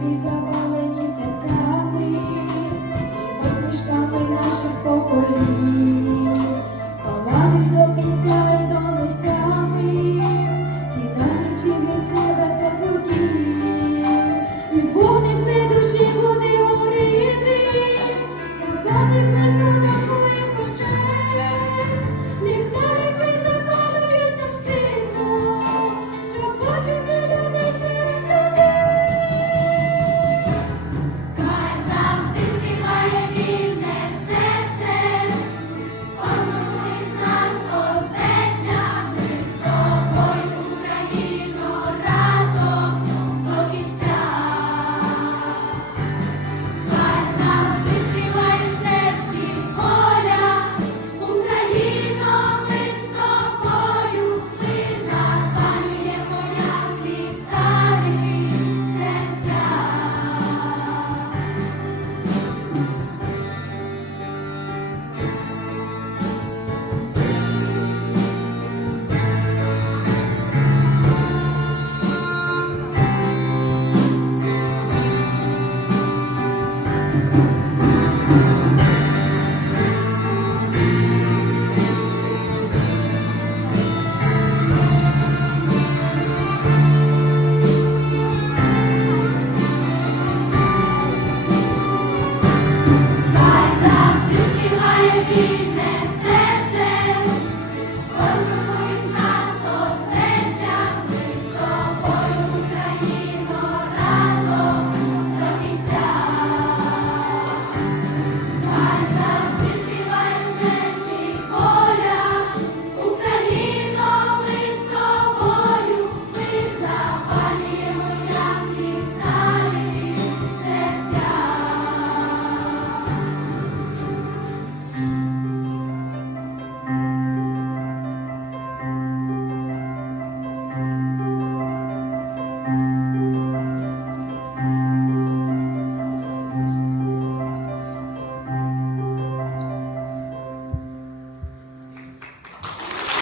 desire.